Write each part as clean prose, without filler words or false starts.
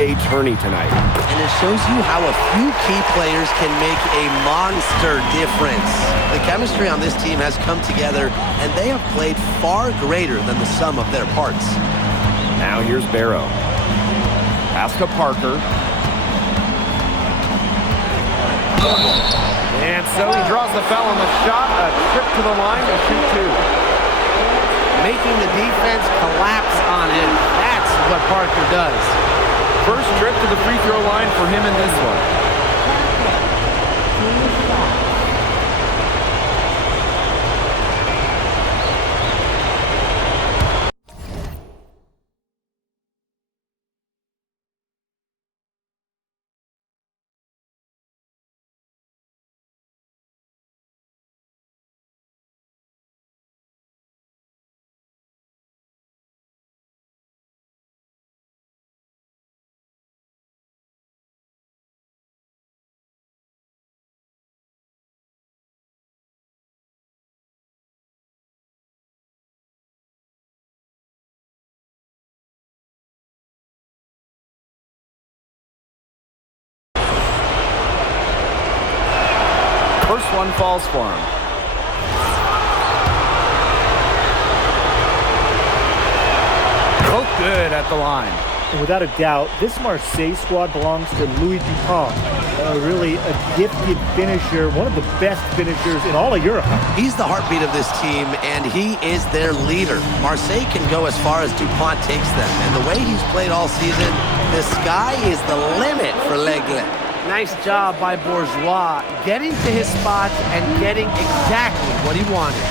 NBA tourney tonight. And it shows you how a few key players can make a monster difference. The chemistry on this team has come together, and they have played far greater than the sum of their parts. Now here's Barrow. Pass to Parker. And so he draws the foul on the shot. A trip to the line to shoot two. Making the defense collapse on him. That's what Parker does. First trip to the free throw line for him in this one. First one falls for him. Both good at the line. And without a doubt, this Marseille squad belongs to Louis Dupont. Really a gifted finisher, one of the best finishers in all of Europe. He's the heartbeat of this team, and he is their leader. Marseille can go as far as Dupont takes them, and the way he's played all season, the sky is the limit for L'Aigle. Nice job by Bourgeois, getting to his spot and getting exactly what he wanted.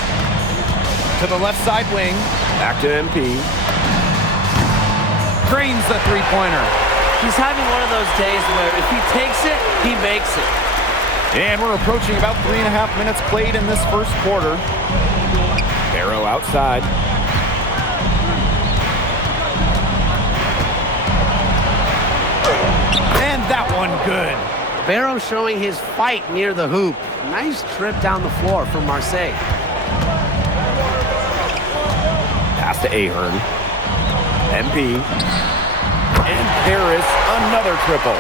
To the left side wing. Back to MP. Drains the three-pointer. He's having one of those days where if he takes it, he makes it. And we're approaching about 3.5 minutes played in this first quarter. Barrow outside. And that one good. Barrow showing his fight near the hoop. Nice trip down the floor from Marseille. Pass to Ahern. MP. And Paris, another triple.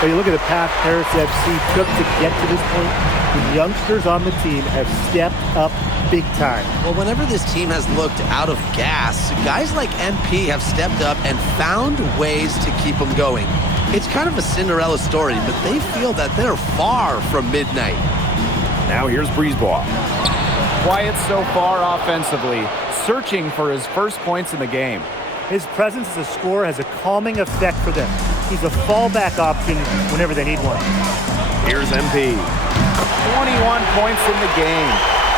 But you look at the path Paris FC took to get to this point. The youngsters on the team have stepped up big time. Well, whenever this team has looked out of gas, guys like MP have stepped up and found ways to keep them going. It's kind of a Cinderella story, but they feel that they're far from midnight. Now here's Brisebois. Quiet so far offensively, searching for his first points in the game. His presence as a scorer has a calming effect for them. He's a fallback option whenever they need one. Here's MP. 21 points in the game.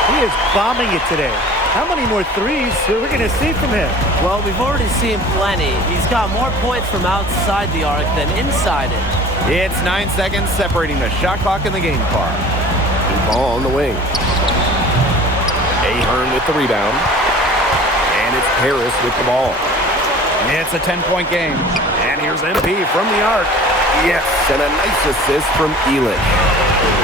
He is bombing it today. How many more threes are we going to see from him? Well, we've already seen plenty. He's got more points from outside the arc than inside it. It's 9 seconds separating the shot clock and the game clock. Ball on the wing. Ahern with the rebound. And it's Paris with the ball. It's a 10-point game. And here's MP from the arc. Yes, and a nice assist from Elish.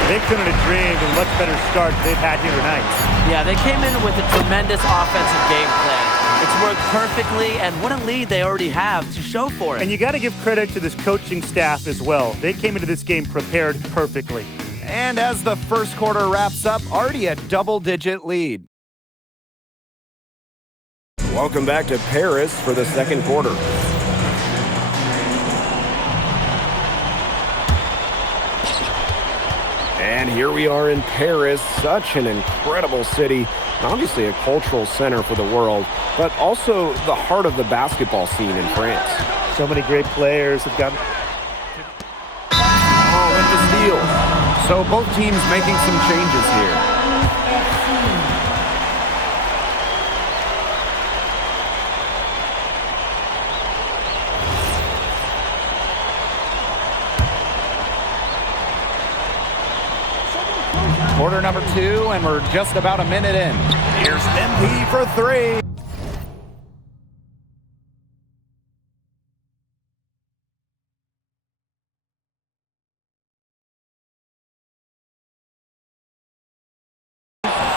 They couldn't have dreamed of a much better start they've had here tonight. Yeah, they came in with a tremendous offensive game plan. It's worked perfectly, and what a lead they already have to show for it. And you got to give credit to this coaching staff as well. They came into this game prepared perfectly. And as the first quarter wraps up, already a double-digit lead. Welcome back to Paris for the second quarter. And here we are in Paris, such an incredible city, obviously a cultural center for the world, but also the heart of the basketball scene in France. So many great players have gotten... Oh, with the steal. So both teams making some changes here. Quarter number 2, and we're just about a minute in. Here's MP for 3.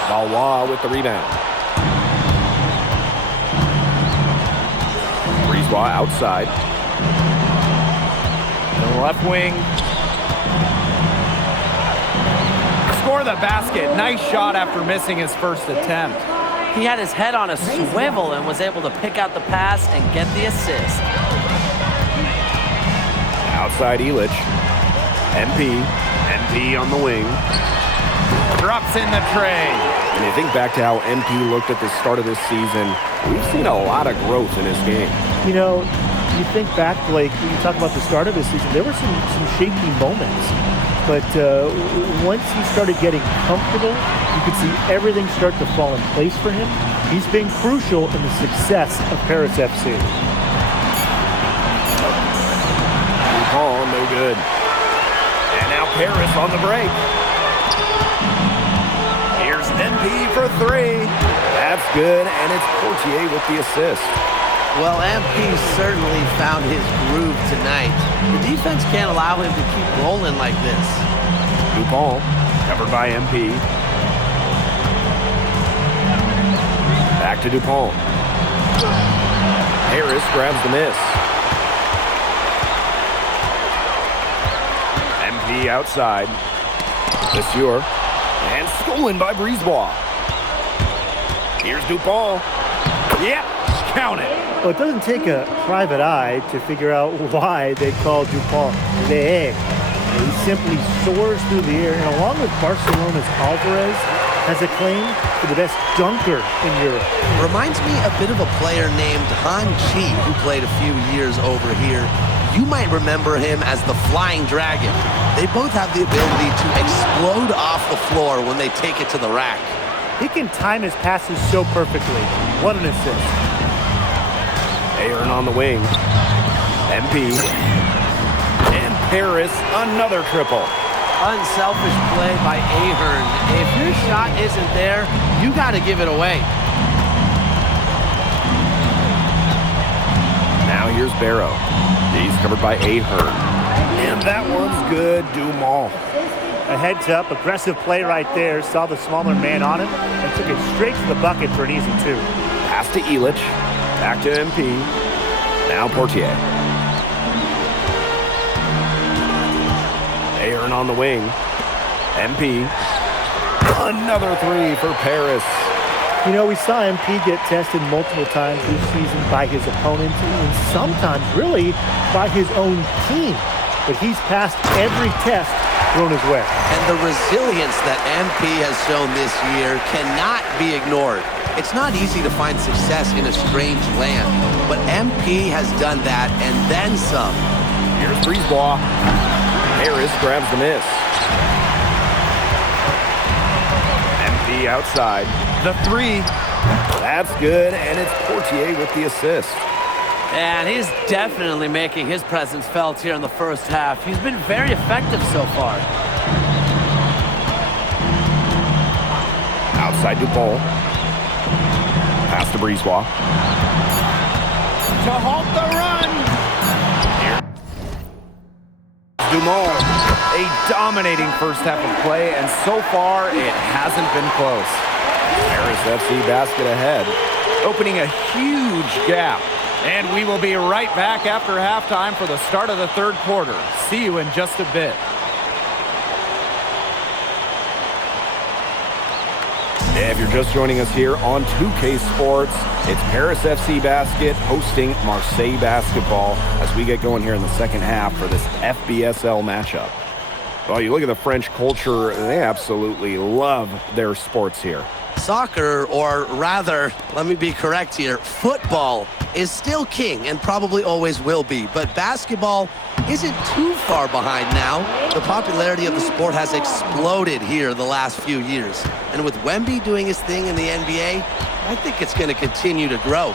Valois with the rebound. Brisebois outside. Left wing. Score the basket. Nice shot after missing his first attempt. He had his head on a swivel and was able to pick out the pass and get the assist. Outside Elich. MP on the wing. Drops in the tray. And you think back to how MP looked at the start of this season, we've seen a lot of growth in his game. You know, you think back, Blake, when you talk about the start of this season, there were some shaky moments. But once he started getting comfortable, you could see everything start to fall in place for him. He's been crucial in the success of Paris FC. Paul, no good. And now Paris on the break. Here's MP for three. That's good, and it's Portier with the assist. Well, MP certainly found his groove tonight. The defense can't allow him to keep rolling like this. Dupont, covered by MP. Back to Dupont. Harris grabs the miss. MP outside. Monsieur. And stolen by Brisebois. Here's Dupont. Yep, count it. Well, it doesn't take a private eye to figure out why they call Dupont Le Egg. He simply soars through the air, and along with Barcelona's Alvarez, has a claim for the best dunker in Europe. Reminds me a bit of a player named Han Chi, who played a few years over here. You might remember him as the Flying Dragon. They both have the ability to explode off the floor when they take it to the rack. He can time his passes so perfectly. What an assist. Aaron on the wing. MP. And Paris, another triple. Unselfish play by Ahern. If your shot isn't there, you got to give it away. Now here's Barrow. He's covered by Ahern. And that one's good, Dumont. A heads-up, aggressive play right there. Saw the smaller man on him and took it straight to the bucket for an easy two. Pass to Elich. Back to MP. Now Portier. Aaron on the wing. MP. Another three for Paris. You know, we saw MP get tested multiple times this season by his opponents and sometimes really by his own team. But he's passed every test thrown his way. And the resilience that MP has shown this year cannot be ignored. It's not easy to find success in a strange land, but MP has done that and then some. Here's Brisebois. Harris grabs the miss. MP outside. The three. That's good, and it's Portier with the assist. And he's definitely making his presence felt here in the first half. He's been very effective so far. Outside Dupont. Pass to Brisebois. To halt the run. Here. Dumont. A dominating first half of play, and so far it hasn't been close. Paris FC basket ahead, opening a huge gap. And we will be right back after halftime for the start of the third quarter. See you in just a bit. If you're just joining us here on 2K Sports, it's Paris FC Basket hosting Marseille Basketball as we get going here in the second half for this FBSL matchup. Well, you look at the French culture, they absolutely love their sports here. Soccer, or rather, let me be correct here, football is still king and probably always will be, but basketball isn't too far behind now. The popularity of the sport has exploded here the last few years. And with Wemby doing his thing in the NBA, I think it's going to continue to grow.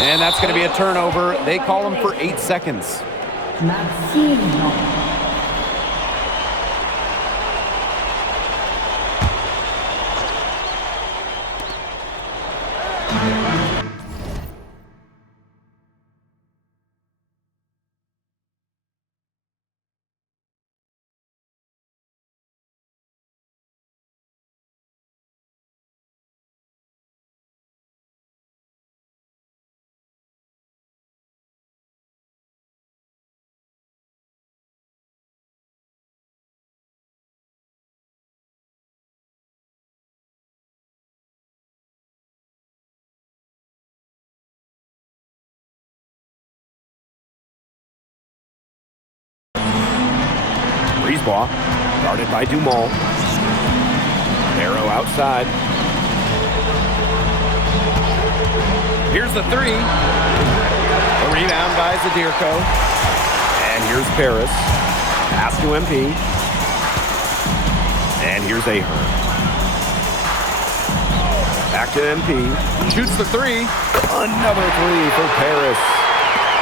And that's going to be a turnover. They call him for 8 seconds. Marcino. Brisebois, guarded by Dumont. Barrow outside. Here's the three. A rebound by Zadirko. And here's Paris. Pass to MP. And here's Ahern. Back to MP. Shoots the three. Another three for Paris.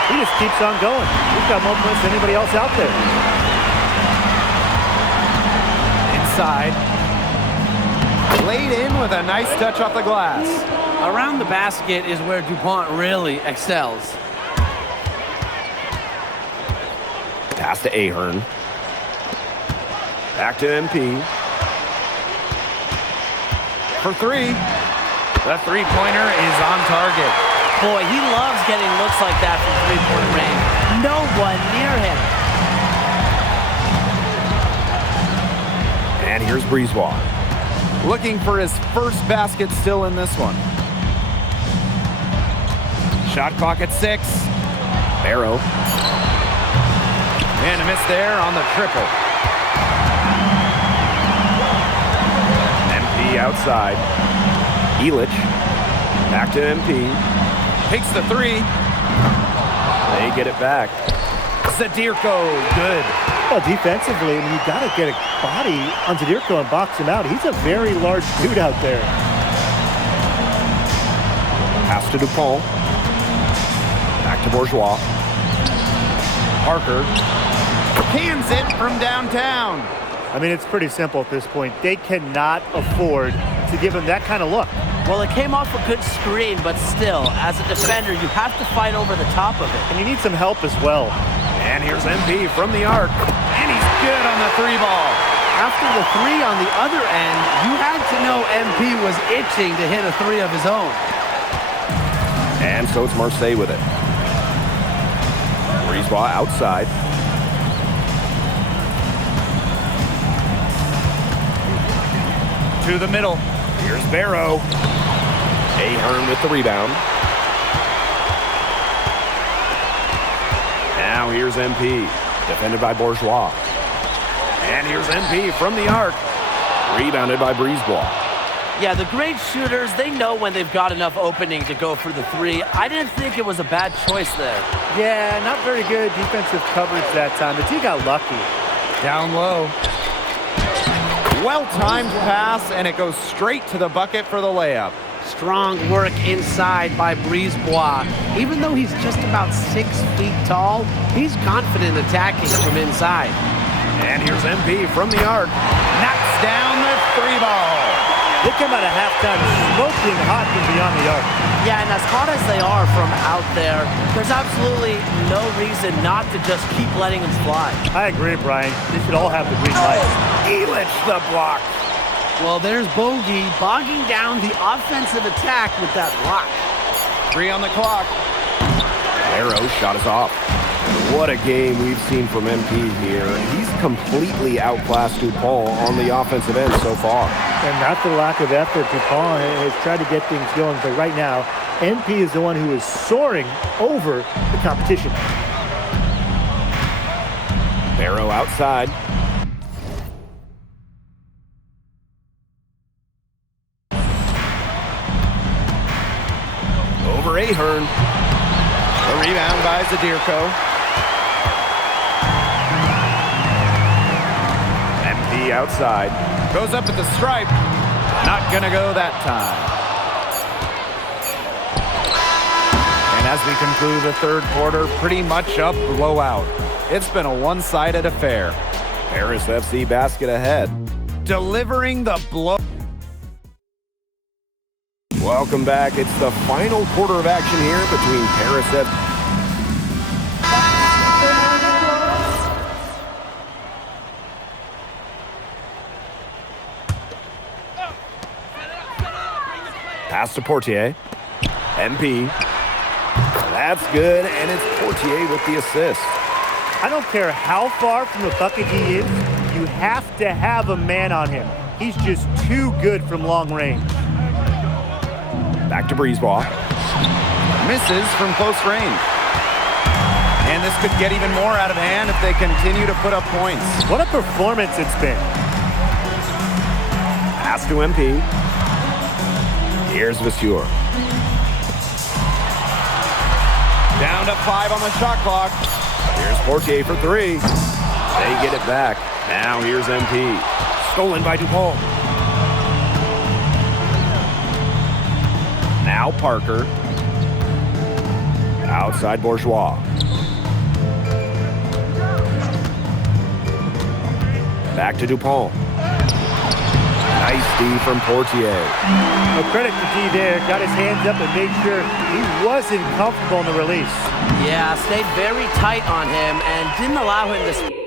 He just keeps on going. He's got more points than anybody else out there. Inside. Laid in with a nice touch off the glass. Around the basket is where DuPont really excels. Pass to Ahern. Back to MP. For three. The three-pointer is on target. Boy, he loves getting looks like that from three-point range. No one near him. And here's Brisebois. Looking for his first basket still in this one. Shot clock at 6. Barrow. And a miss there on the triple. MP outside. Elich. Back to MP. Takes the three. They get it back. Zadirko, good. Well, defensively, I mean, you got to get a body on Zadirko and box him out. He's a very large dude out there. Pass to DuPont. Back to Bourgeois. Parker. Cans it from downtown. I mean, it's pretty simple at this point. They cannot afford to give him that kind of look. Well, it came off a good screen, but still, as a defender, you have to fight over the top of it. And you need some help as well. And here's MP from the arc. And he's good on the three ball. After the three on the other end, you had to know MP was itching to hit a three of his own. And so it's Marseille with it. Brisebois outside. To the middle. Here's Barrow. Ahern with the rebound. Now here's MP. Defended by Bourgeois. And here's MP from the arc. Rebounded by Brisebois. Yeah, the great shooters, they know when they've got enough opening to go for the three. I didn't think it was a bad choice there. Yeah, not very good defensive coverage that time, but he got lucky. Down low. Well-timed pass, and it goes straight to the bucket for the layup. Strong work inside by Brisebois. Even though he's just about 6 feet tall, he's confident attacking from inside. And here's MP from the arc. Knocks down the three ball. They come out of halftime smoking hot from beyond the arc. Yeah, and as hot as they are from out there, there's absolutely no reason not to just keep letting them fly. I agree, Brian. They should all have the green light. Elich the block. Well, there's Bogey bogging down the offensive attack with that block. 3 on the clock. Barrow shot is off. What a game we've seen from MP here. He's completely outclassed DuPont on the offensive end so far. And not for lack of effort, DuPont has tried to get things going, but right now, MP is the one who is soaring over the competition. Barrow outside. Over Ahern. A rebound by Zadirko. MP outside. Goes up at the stripe. Not gonna go that time. And as we conclude the third quarter, pretty much a blowout. It's been a one-sided affair. Paris FC basket ahead. Delivering the blow. Welcome back. It's the final quarter of action here between Paris FC. Pass to Portier. MP. That's good, and it's Portier with the assist. I don't care how far from the bucket he is, you have to have a man on him. He's just too good from long range. Back to Brisebois. Misses from close range. And and this could get even more out of hand if they continue to put up points. What a performance it's been. Pass to MP. Here's Vasseur. Down to 5 on the shot clock. Here's Portier for 3. They get it back. Now here's MP. Stolen by Dupont. Now Parker. Outside Bourgeois. Back to Dupont. Nice D from Portier. No credit to D there. Got his hands up and made sure he wasn't comfortable in the release. Yeah, stayed very tight on him and didn't allow him to...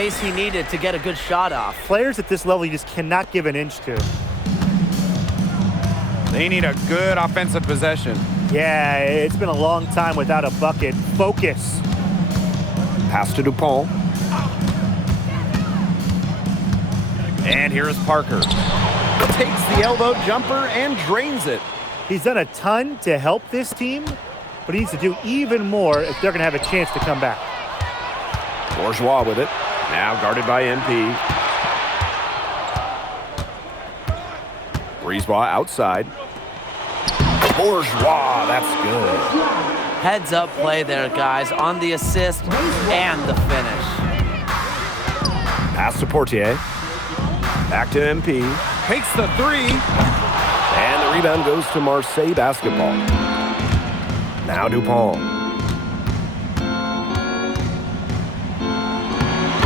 space he needed to get a good shot off. Players at this level you just cannot give an inch to. They need a good offensive possession. Yeah, it's been a long time without a bucket. Focus. Pass to Dupont. And here's Parker. Takes the elbow jumper and drains it. He's done a ton to help this team, but he needs to do even more if they're going to have a chance to come back. Bourgeois with it. Now guarded by MP. Brisebois outside. Bourgeois, that's good. Heads up play there, guys, on the assist and the finish. Pass to Portier. Back to MP. Takes the three. And the rebound goes to Marseille basketball. Now Dupont.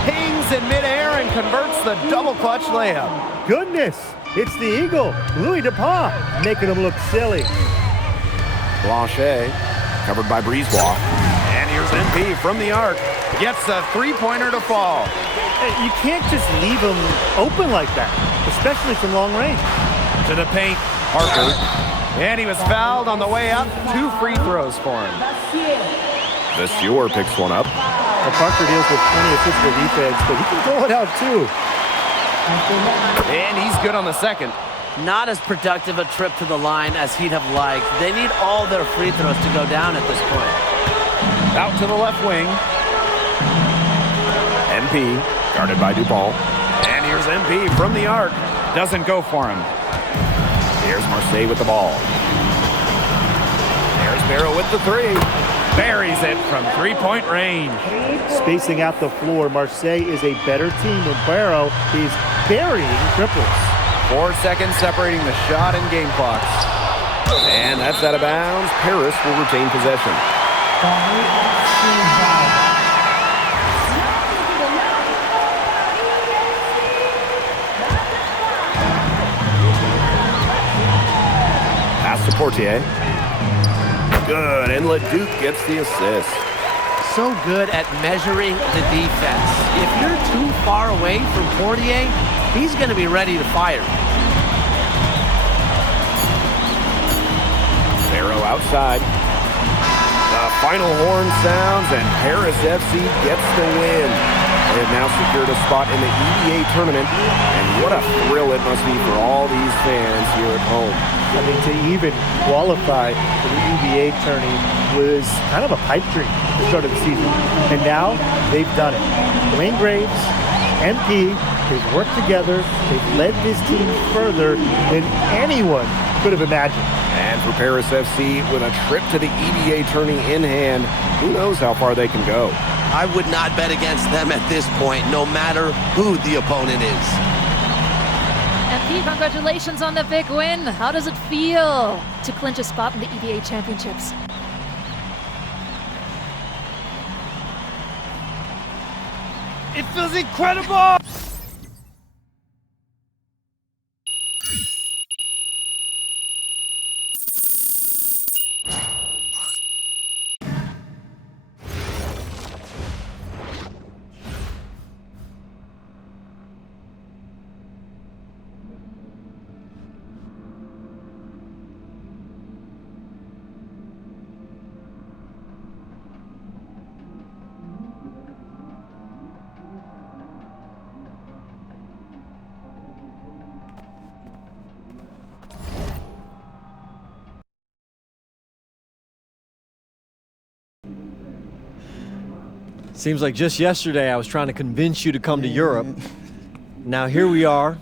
Hangs in midair and converts the double clutch layup. Goodness, it's the Eagle, Louis Dupont, making him look silly. Blanchet, covered by Brisebois. And here's MP from the arc. Gets a three-pointer to fall. You can't just leave him open like that, especially from long range. To the paint, Parker. And he was fouled on the way up. 2 free throws for him. Vasseur picks one up. Well, Parker deals with plenty of physical defense, but he can throw it out too. And he's good on the second. Not as productive a trip to the line as he'd have liked. They need all their free throws to go down at this point. Out to the left wing. MP, guarded by Dupont. And here's MP from the arc. Doesn't go for him. Here's Marseille with the ball. There's Barrow with the three. Buries it from three-point range. Spacing out the floor, Marseille is a better team when Barrow is burying triples. 4 seconds separating the shot and game clocks. And that's out of bounds. Paris will retain possession. Pass to Portier. Good, and Leduc gets the assist. So good at measuring the defense. If you're too far away from Portier, he's going to be ready to fire. Barrow outside. The final horn sounds, and Paris FC gets the win. They have now secured a spot in the EBA tournament, and what a thrill it must be for all these fans here at home. I mean, to even qualify for the EBA tourney was kind of a pipe dream at the start of the season. And now they've done it. Dwayne Graves, MP, they've worked together. They've led this team further than anyone could have imagined. And for Paris FC, with a trip to the EBA tourney in hand, who knows how far they can go. I would not bet against them at this point, no matter who the opponent is. MP, congratulations on the big win. How does it feel to clinch a spot in the EBA championships? It feels incredible! Seems like just yesterday I was trying to convince you to come to Europe. Now here we are,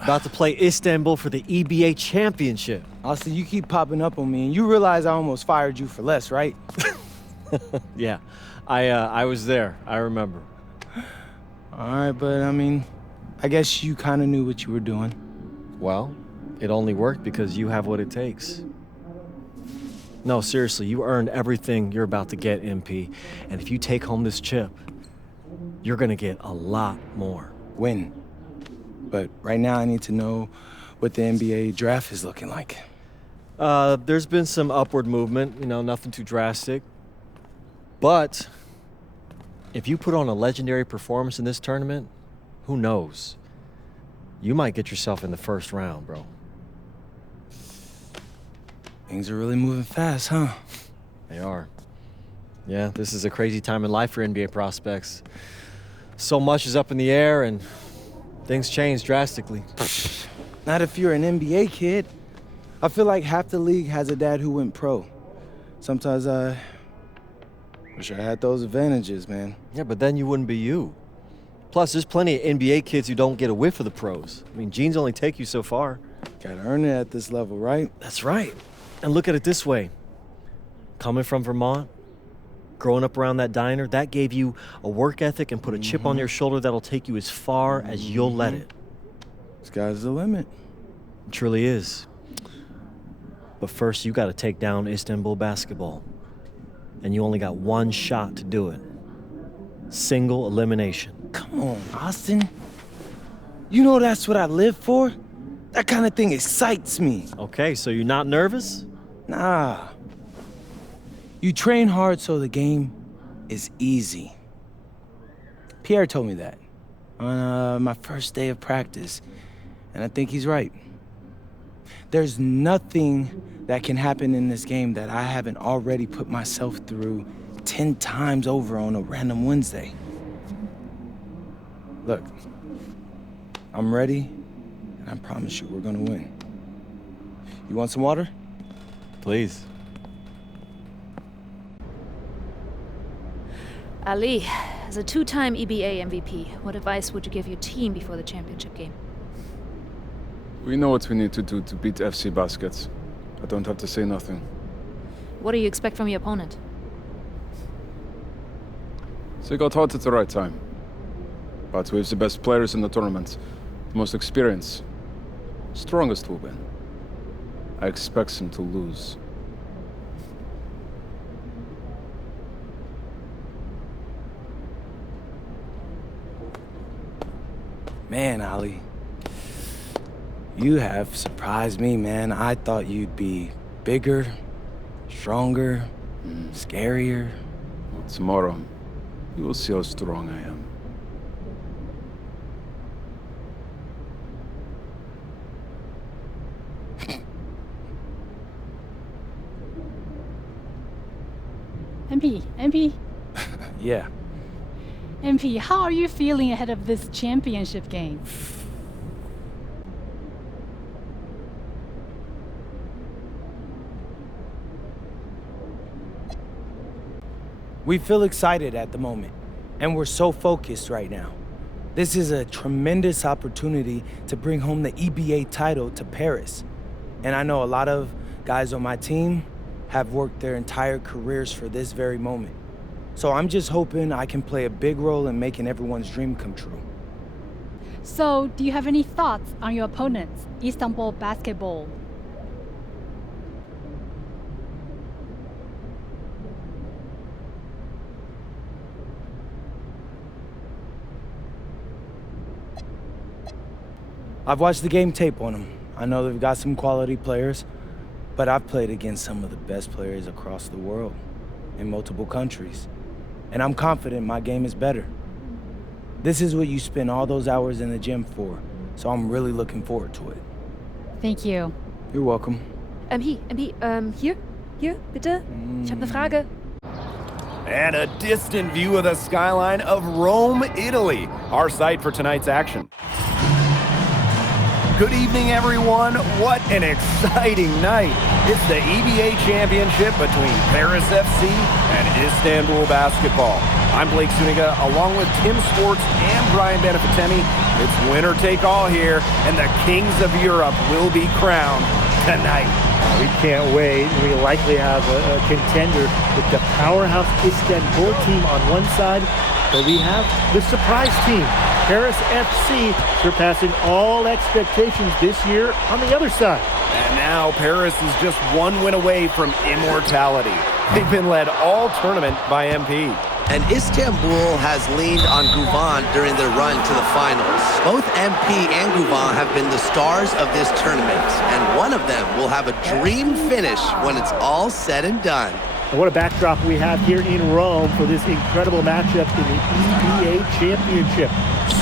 about to play Istanbul for the EBA championship. Austin, you keep popping up on me, and you realize I almost fired you for less, right? Yeah, I was there. I remember. All right, but I mean, I guess you kind of knew what you were doing. Well, it only worked because you have what it takes. No, seriously, you earned everything you're about to get, MP. And if you take home this chip, you're gonna get a lot more. Win. But right now I need to know what the NBA draft is looking like. There's been some upward movement, nothing too drastic. But if you put on a legendary performance in this tournament, who knows? You might get yourself in the first round, bro. Things are really moving fast, huh? They are. Yeah, this is a crazy time in life for NBA prospects. So much is up in the air and things change drastically. Not if you're an NBA kid. I feel like half the league has a dad who went pro. Sometimes I wish I had those advantages, man. Yeah, but then you wouldn't be you. Plus, there's plenty of NBA kids who don't get a whiff of the pros. I mean, genes only take you so far. Gotta earn it at this level, right? That's right. And look at it this way. Coming from Vermont, growing up around that diner, that gave you a work ethic and put a chip on your shoulder that'll take you as far as you'll let it. Sky's the limit. It truly is. But first, you got to take down Istanbul basketball. And you only got one shot to do it. Single elimination. Come on, Austin. You know that's what I live for? That kind of thing excites me. Okay, so you're not nervous? Nah. You train hard so the game is easy. Pierre told me that on my first day of practice, and I think he's right. There's nothing that can happen in this game that I haven't already put myself through 10 times over on a random Wednesday. Look, I'm ready, and I promise you we're gonna win. You want some water? Please. Ali, as a two-time EBA MVP, what advice would you give your team before the championship game? We know what we need to do to beat FC Baskets. I don't have to say nothing. What do you expect from your opponent? They got hot at the right time. But we have the best players in the tournament, the most experience. Strongest will win. I expect them to lose. Man, Ali, you have surprised me, man. I thought you'd be bigger, stronger, scarier. Well, tomorrow, you will see how strong I am. MP, Yeah. MP, how are you feeling ahead of this championship game? We feel excited at the moment, and we're so focused right now. This is a tremendous opportunity to bring home the EBA title to Paris. And I know a lot of guys on my team have worked their entire careers for this very moment. So I'm just hoping I can play a big role in making everyone's dream come true. So, do you have any thoughts on your opponents, Istanbul Basketball? I've watched the game tape on them. I know they've got some quality players, but I've played against some of the best players across the world in multiple countries. And I'm confident my game is better. This is what you spend all those hours in the gym for, so I'm really looking forward to it. Thank you. You're welcome. Hier, bitte. Ich habe eine Frage. And a distant view of the skyline of Rome, Italy, our site for tonight's action. Good evening, everyone. What an exciting night. It's the EBA championship between Paris FC and Istanbul basketball. I'm Blake Zuniga, along with Tim Swartz and Brian Benefitemi. It's winner take all here, and the kings of Europe will be crowned tonight. We can't wait. We likely have a contender with the powerhouse Istanbul team on one side, but we have the surprise team, Paris FC, surpassing all expectations this year on the other side. And now Paris is just one win away from immortality. They've been led all tournament by MP. And Istanbul has leaned on Guvan during their run to the finals. Both MP and Guvan have been the stars of this tournament, and one of them will have a dream finish when it's all said and done. And what a backdrop we have here in Rome for this incredible matchup in the EBA Championship.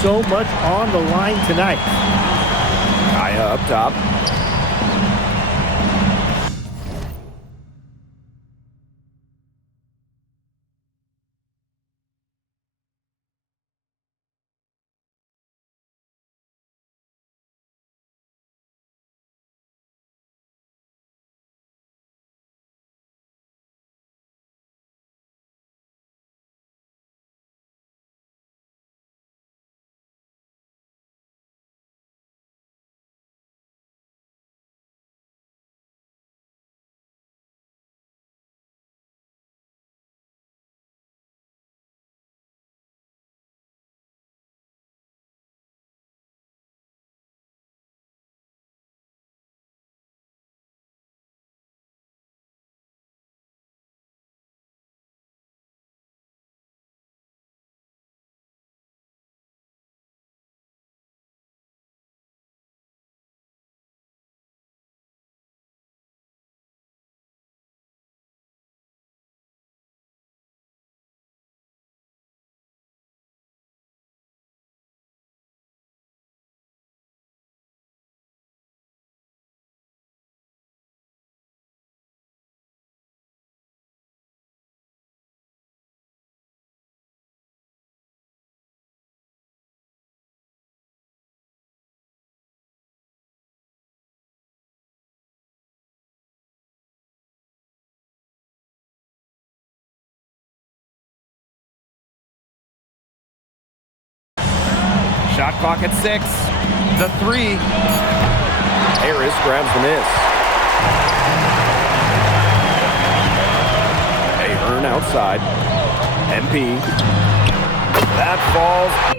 So much on the line tonight. Kaya up top. Shot clock at 6. The 3. Harris grabs the miss. Ahern outside. MP. That falls.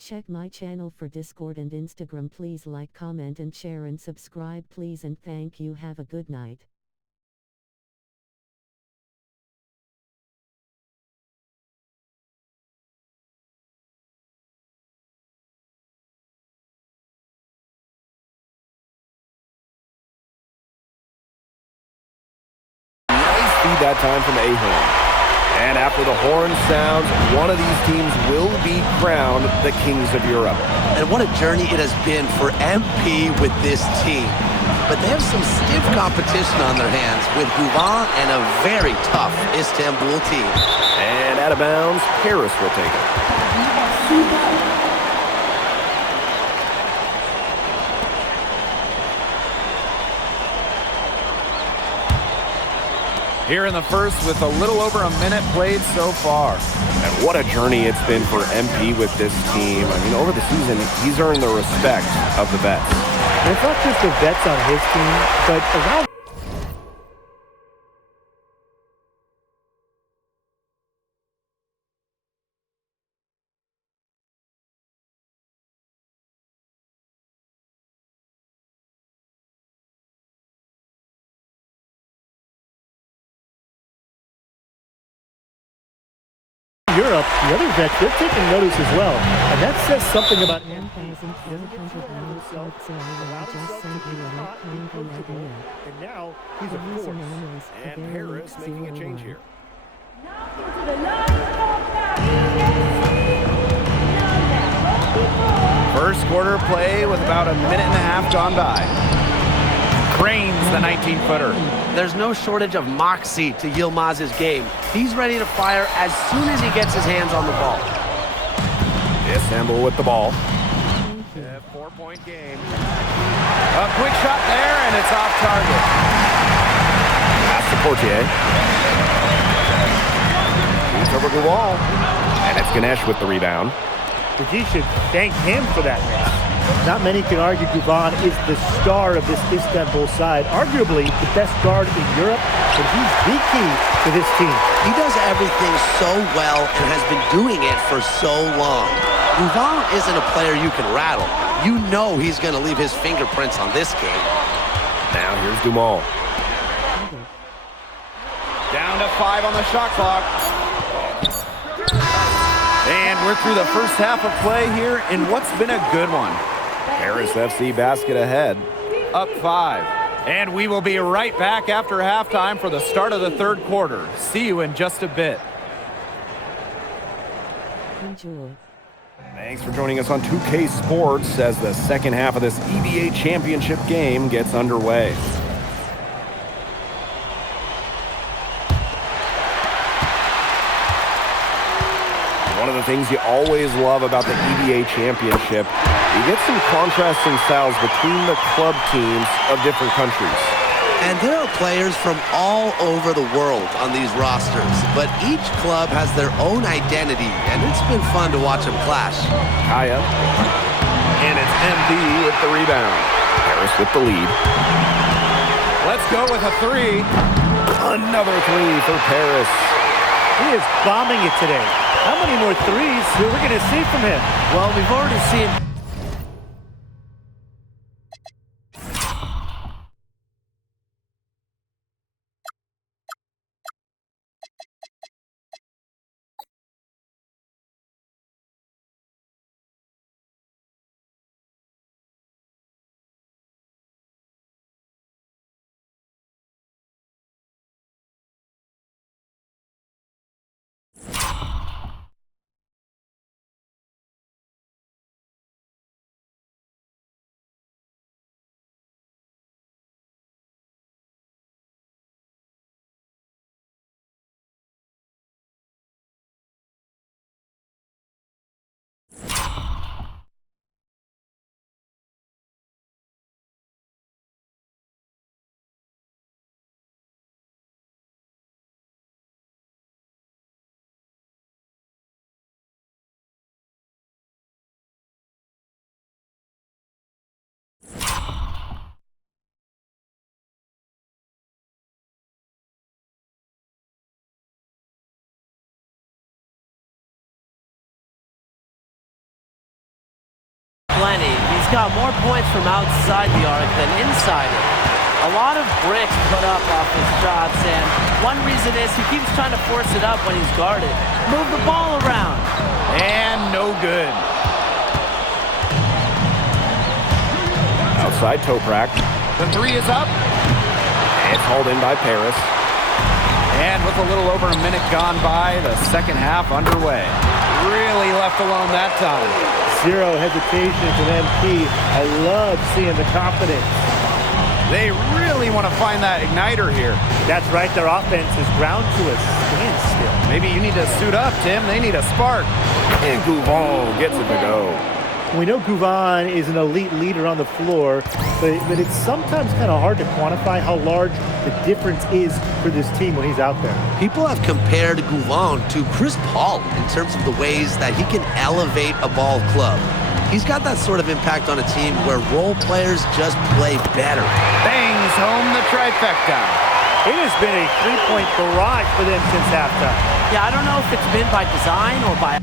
Check my channel for Discord and Instagram. Please like, comment and share and subscribe please, and thank you. Have a good night. Nice feed that time from Ahern. And after the horn sounds, one of these teams will be crowned the Kings of Europe. And what a journey it has been for MP with this team. But they have some stiff competition on their hands with Guvan and a very tough Istanbul team. And out of bounds, Paris will take it. Here in the first with a little over a minute played so far. And what a journey it's been for MP with this team. I mean, over the season, he's earned the respect of the vets. And it's not just the vets on his team, but around. Europe, the other vets, they're taking notice as well. And that says something about him. And now he's a force. And Paris making a change here. First quarter play with about a minute and a half gone by. Cranes the 19-footer. There's no shortage of moxie to Yilmaz's game. He's ready to fire as soon as he gets his hands on the ball. Istanbul with the ball. Yeah, 4-point game. A quick shot there, and it's off target. Pass to Portier. He's over the wall. And it's Ganesh with the rebound. But he should thank him for that miss. Not many can argue Guvan is the star of this Istanbul side, arguably the best guard in Europe, and he's the key to this team. He does everything so well and has been doing it for so long. Guvan isn't a player you can rattle. You know he's going to leave his fingerprints on this game. Now here's Dumal. Down to 5 on the shot clock. And we're through the first half of play here in what's been a good one. Paris FC basket ahead. Up 5. And we will be right back after halftime for the start of the third quarter. See you in just a bit. Enjoy. Thanks for joining us on 2K Sports as the second half of this EBA Championship game gets underway. One of the things you always love about the EBA Championship, you get some contrasting styles between the club teams of different countries. And there are players from all over the world on these rosters, but each club has their own identity, and it's been fun to watch them clash. Kaya. And it's MB with the rebound. Paris with the lead. Let's go with a 3. Another 3 for Paris. He is bombing it today. How many more threes are we going to see from him? Well, we've already seen He's got more points from outside the arc than inside it. A lot of bricks put up off his shots, and one reason is he keeps trying to force it up when he's guarded. Move the ball around. And no good. Outside Toprak. The three is up. It's hauled in by Paris. And with a little over a minute gone by, the second half underway. Really left alone that time. Zero hesitation from MP. I love seeing the confidence. They really want to find that igniter here. That's right. Their offense is ground to a standstill. Maybe you need to suit up, Tim. They need a spark. And Gouvon gets it to go. We know Gouvon is an elite leader on the floor, but it's sometimes kind of hard to quantify how large the difference is for this team when he's out there. People have compared Gouvon to Chris Paul in terms of the ways that he can elevate a ball club. He's got that sort of impact on a team where role players just play better. Bangs home the trifecta. It has been a three-point barrage for them since halftime. Yeah, I don't know if it's been by design or by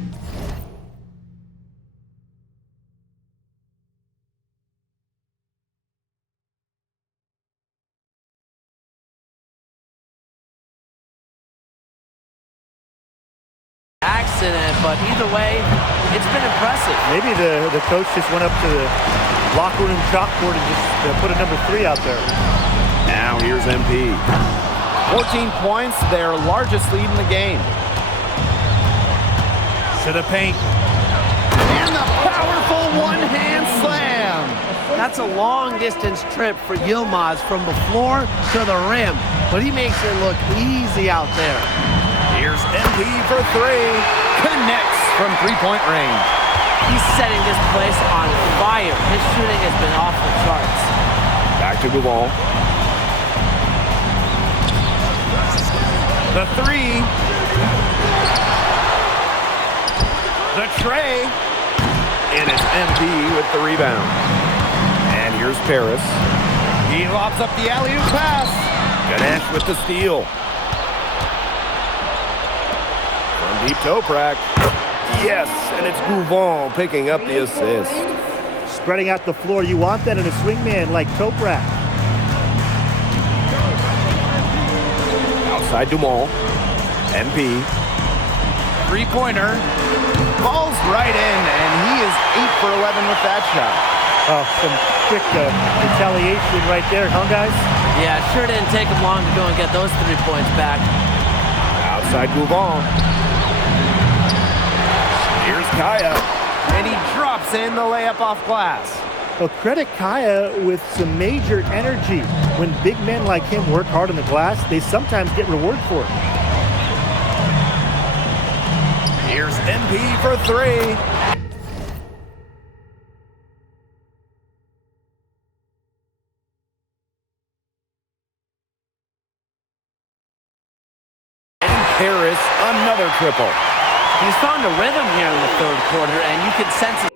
accident, but either way, it's been impressive. Maybe the coach just went up to the locker room chalkboard and just put a number 3 out there. Now here's MP. 14 points, their largest lead in the game. To the paint. And the powerful one-hand slam. That's a long-distance trip for Yilmaz from the floor to the rim, but he makes it look easy out there. Here's MP for three. Connects from three-point range. He's setting this place on fire. His shooting has been off the charts. Back to Gouvon. The three. The tray. And it's MP with the rebound. And here's Paris. He lobs up the alley-oop pass. Ganesh with the steal. From deep Toprak. Yes, and it's Gouvon picking up the assist. Spreading out the floor, you want that in a swingman like Toprak. Outside Dumont. MP. Three-pointer. Ball's right in, and he is 8 for 11 with that shot. Oh, some quick retaliation right there, huh, guys? Yeah, sure didn't take him long to go and get those 3 points back. Outside Gouvon. Here's Kaya. And he drops in the layup off glass. Well, credit Kaya with some major energy. When big men like him work hard on the glass, they sometimes get reward for it. Here's MP for three. And Paris, another triple. He's found a rhythm here in the third quarter, and you can sense it.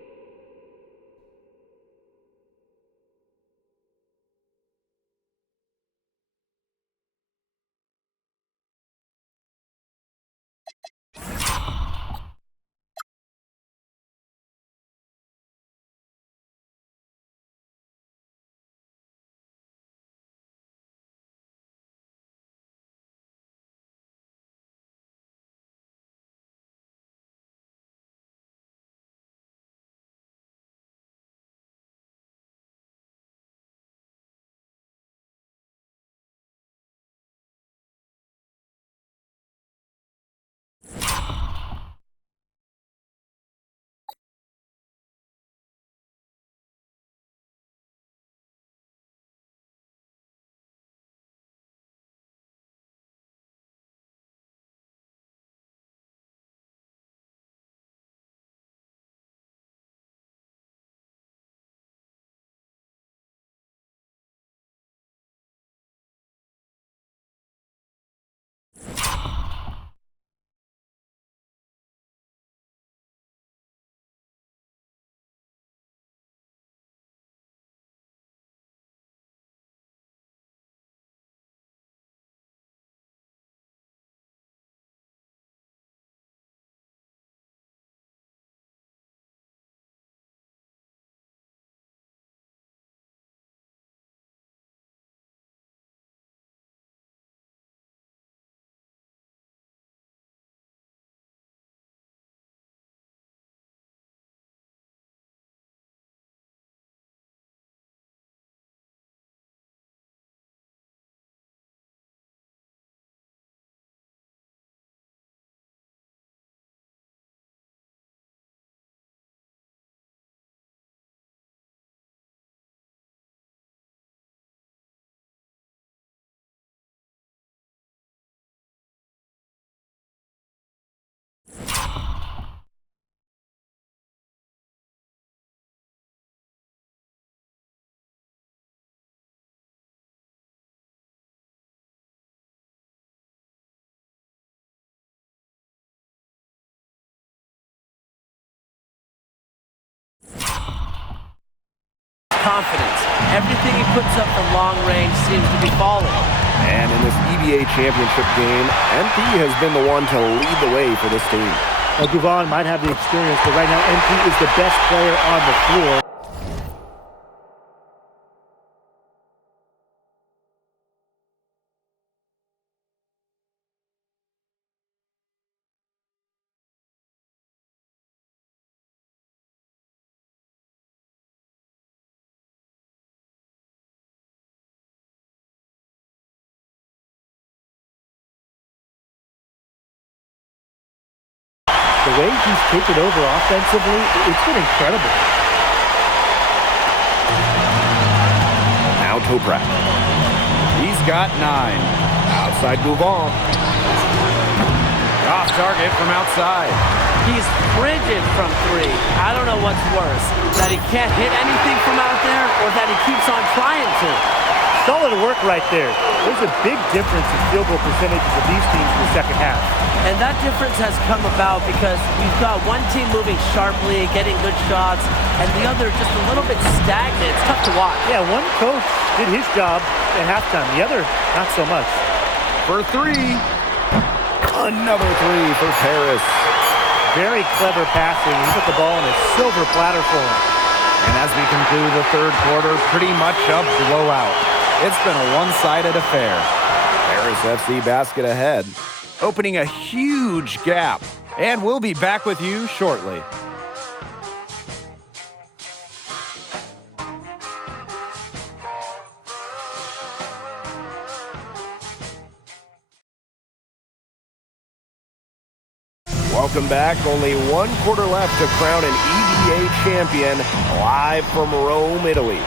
confidence. Everything he puts up from long range seems to be falling. And in this EVA championship game, MP has been the one to lead the way for this team. Well, Guvon might have the experience, but right now MP is the best player on the floor. The way he's taken over offensively, it's been incredible. Now Toprak. He's got 9. Outside Guvon. Off target from outside. He's frigid from 3. I don't know what's worse, that he can't hit anything from out there or that he keeps on trying to. Solid work right there. There's a big difference in field goal percentages of these teams in the second half. And that difference has come about because we've got one team moving sharply, getting good shots, and the other just a little bit stagnant. It's tough to watch. Yeah, one coach did his job at halftime. The other, not so much. For 3. Another 3 for Paris. Very clever passing. He put the ball on a silver platter for him. And as we conclude the third quarter, pretty much a blowout. It's been a one-sided affair. Paris FC basket ahead. Opening a huge gap. And we'll be back with you shortly. Welcome back. Only 1 quarter left to crown an EVA champion live from Rome, Italy.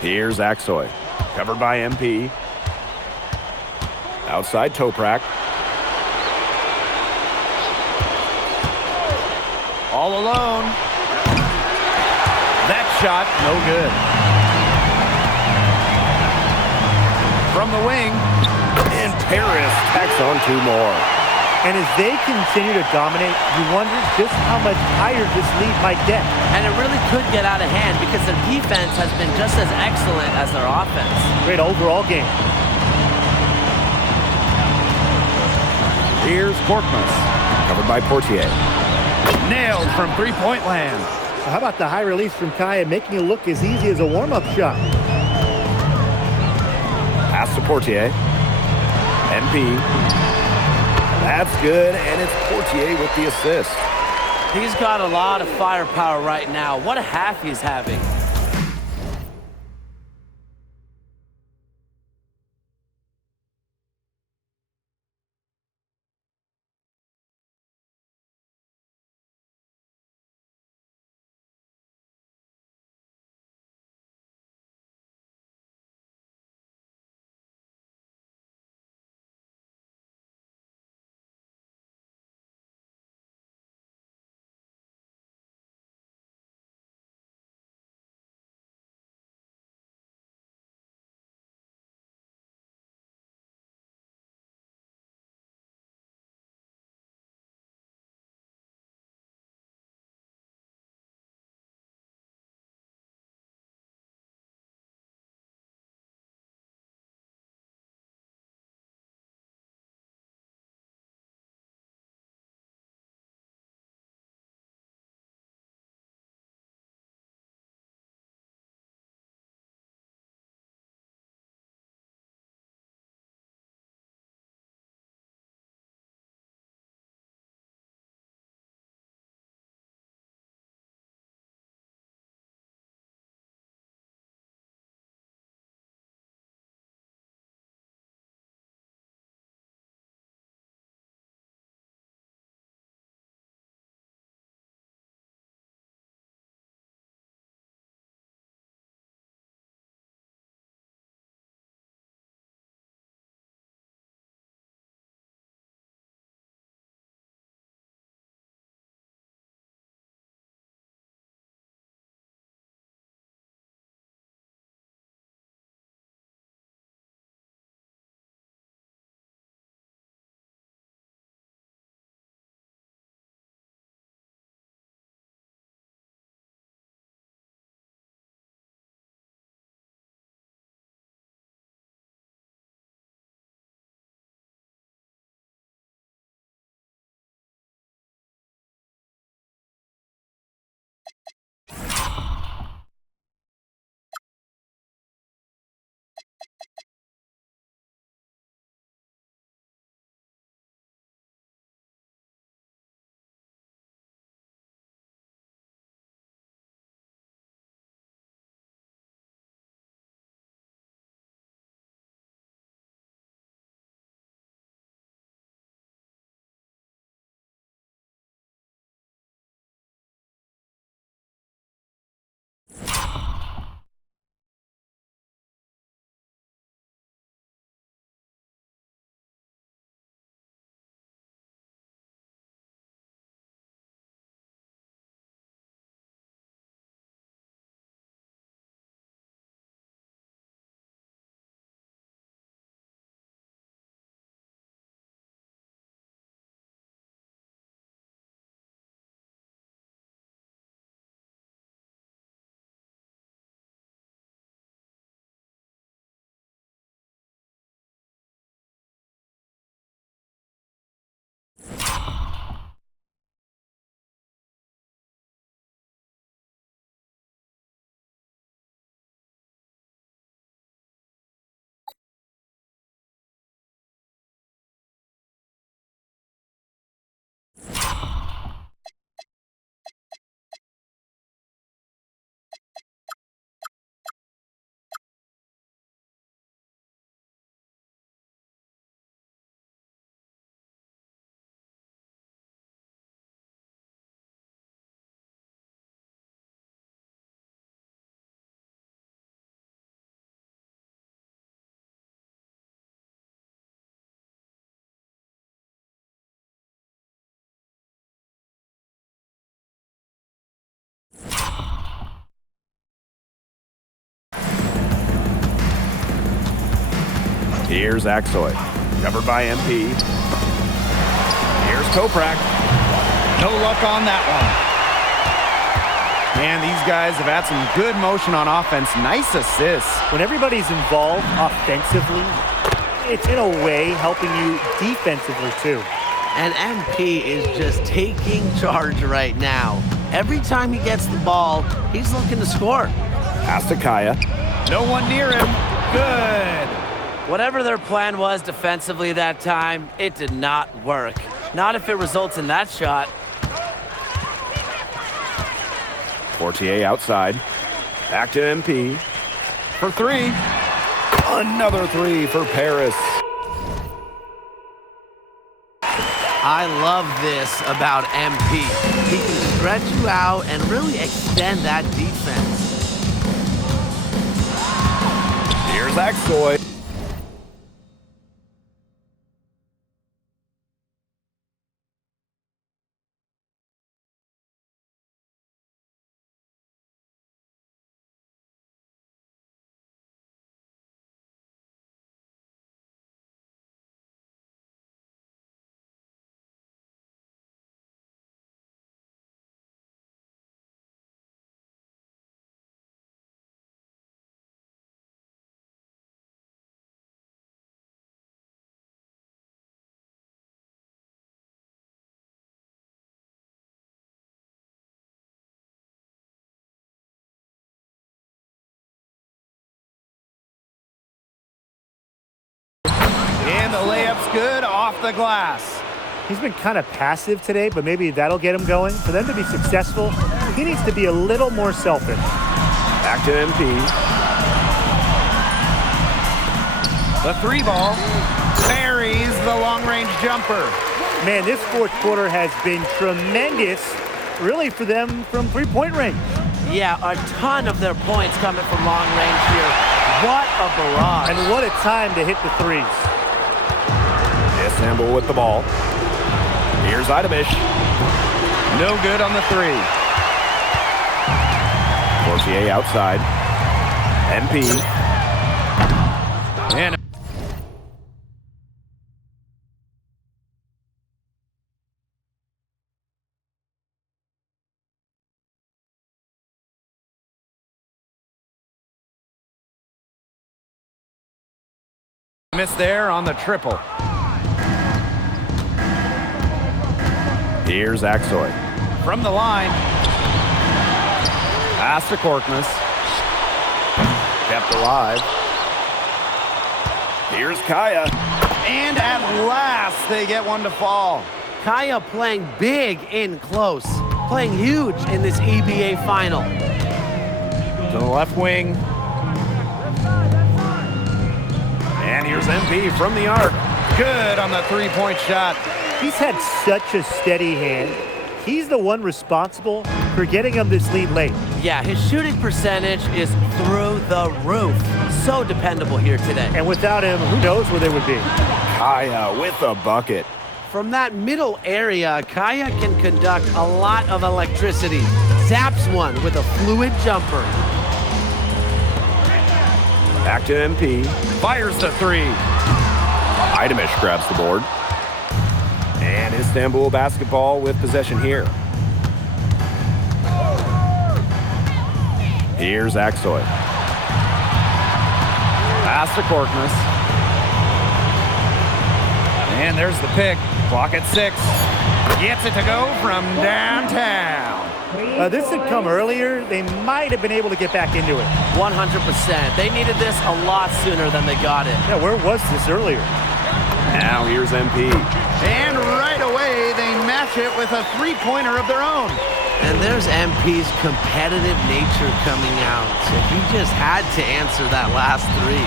Here's Aksoy, covered by MP. Outside Toprak. All alone. That shot, no good. From the wing. And Paris tacks on 2 more. And as they continue to dominate, you wonder just how much higher this lead might get. And it really could get out of hand because their defense has been just as excellent as their offense. Great overall game. Here's Korkmaz. Covered by Portier. Nailed from three-point land. How about the high release from Kaya, making it look as easy as a warm-up shot? Pass to Portier. MP. That's good, and it's Portier with the assist. He's got a lot of firepower right now. What a half he's having. Here's Aksoy. Covered by MP. Here's Koprak. No luck on that one. And these guys have had some good motion on offense. Nice assists. When everybody's involved offensively, it's in a way helping you defensively too. And MP is just taking charge right now. Every time he gets the ball, he's looking to score. Pass to Kaya. No one near him. Good. Whatever their plan was defensively that time, it did not work. Not if it results in that shot. Fortier outside. Back to MP. For three. Another three for Paris. I love this about MP. He can stretch you out and really extend that defense. Here's Aksoy. And the layup's good off the glass. He's been kind of passive today, but maybe that'll get him going. For them to be successful, he needs to be a little more selfish. Back to MP. The three ball buries the long-range jumper. Man, this fourth quarter has been tremendous, really, for them from three-point range. Yeah, a ton of their points coming from long range here. What a barrage. And what a time to hit the threes. Istanbul with the ball. Here's Idamish. No good on the three. Fortier outside. MP. And miss there on the triple. Here's Aksoy. From the line. Pass to Korkmaz. Kept alive. Here's Kaya. And at last, they get one to fall. Kaya playing big in close. Playing huge in this EBA final. To the left wing. And here's MP from the arc. Good on the three-point shot. He's had such a steady hand. He's the one responsible for getting him this lead late. Yeah, his shooting percentage is through the roof. So dependable here today. And without him, who knows where they would be. Kaya with a bucket. From that middle area, Kaya can conduct a lot of electricity. Zaps one with a fluid jumper. Back to MP. Fires the three. Idamish grabs the board. And Istanbul basketball with possession here. Here's Aksoy. Pass to Korkmaz. And there's the pick. Clock at 6. Gets it to go from downtown. This had come earlier. They might have been able to get back into it. 100%. They needed this a lot sooner than they got it. Yeah, where was this earlier? Now here's MP. And right away, they match it with a three-pointer of their own. And there's MP's competitive nature coming out. So he just had to answer that last three.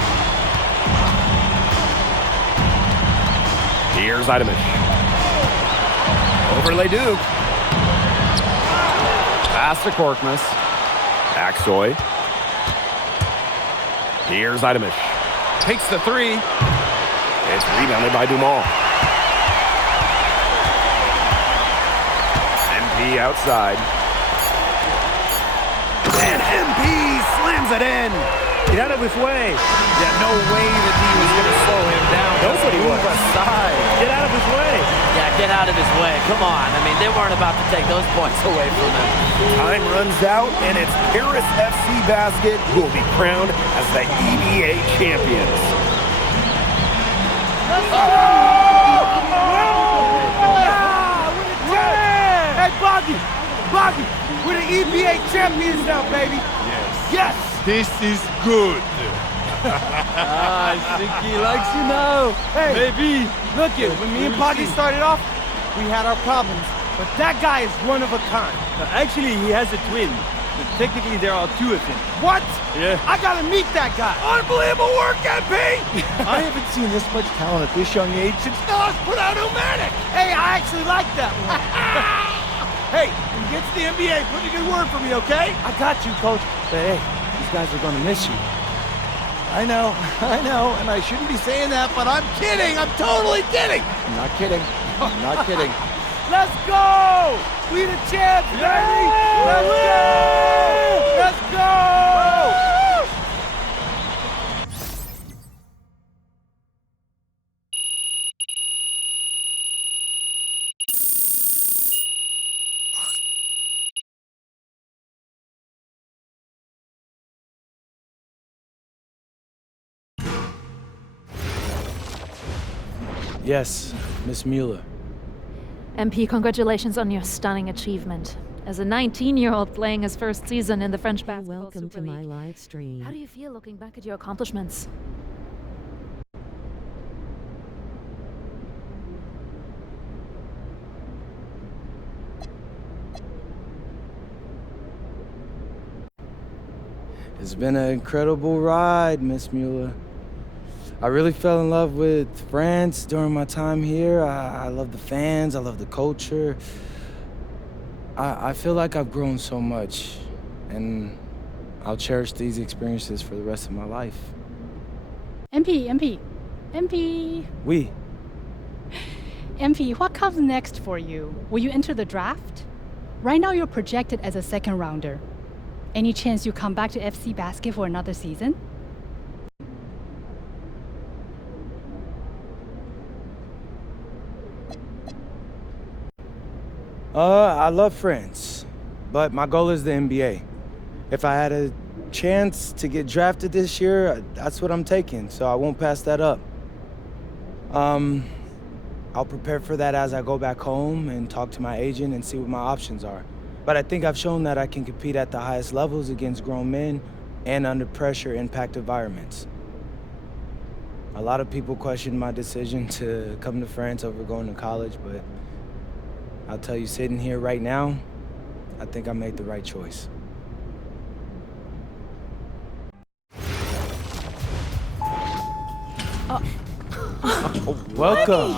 Here's Idamish. Over Leduc. Pass to Korkmaz. Aksoy. Here's Idamish. Takes the three. It's rebounded by Dumont. MP outside. And MP slams it in. Get out of his way. Yeah, no way the D was going to slow him down. Nobody Move was. aside. Get out of his way. Yeah, get out of his way. Come on. I mean, they weren't about to take those points away from him. Time runs out, and it's Paris FC Basket who will be crowned as the EVA champions. Hey, Boggy, we're the EVA champions now, baby. Yes. This is good. I think he likes you now. Hey, maybe. Look it, when me and Boggy started off, we had our problems, but that guy is one of a kind. Actually, he has a twin. But technically, there are two of him. What? Yeah. I gotta meet that guy. Unbelievable work, MP! I haven't seen this much talent at this young age since Nas put out Pneumatic! Hey, I actually like that one. Hey, when he gets to the NBA, put in a good word for me, okay? I got you, coach. But hey, these guys are gonna miss you. I know, and I shouldn't be saying that, but I'm kidding! I'm totally kidding! I'm not kidding. I'm not kidding. Let's go! We the champs, baby! Let's go! Let's go! Yes, Miss Mueller. MP, congratulations on your stunning achievement. As a 19-year-old playing his first season in the French basketball Welcome Super to my League, live stream. how do you feel looking back at your accomplishments? It's been an incredible ride, Miss Mueller. I really fell in love with France during my time here. I love the fans, I love the culture. I feel like I've grown so much, and I'll cherish these experiences for the rest of my life. MP. Oui. MP, what comes next for you? Will you enter the draft? Right now you're projected as a second rounder. Any chance you come back to FC Basket for another season? I love France, but my goal is the NBA. If I had a chance to get drafted this year, that's what I'm taking, so I won't pass that up. I'll prepare for that as I go back home and talk to my agent and see what my options are. But I think I've shown that I can compete at the highest levels against grown men and under pressure impact environments. A lot of people question my decision to come to France over going to college, but I'll tell you, sitting here right now, I think I made the right choice. Welcome.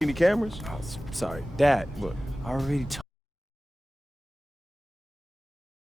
Any cameras? Oh, sorry, Dad. What? I already told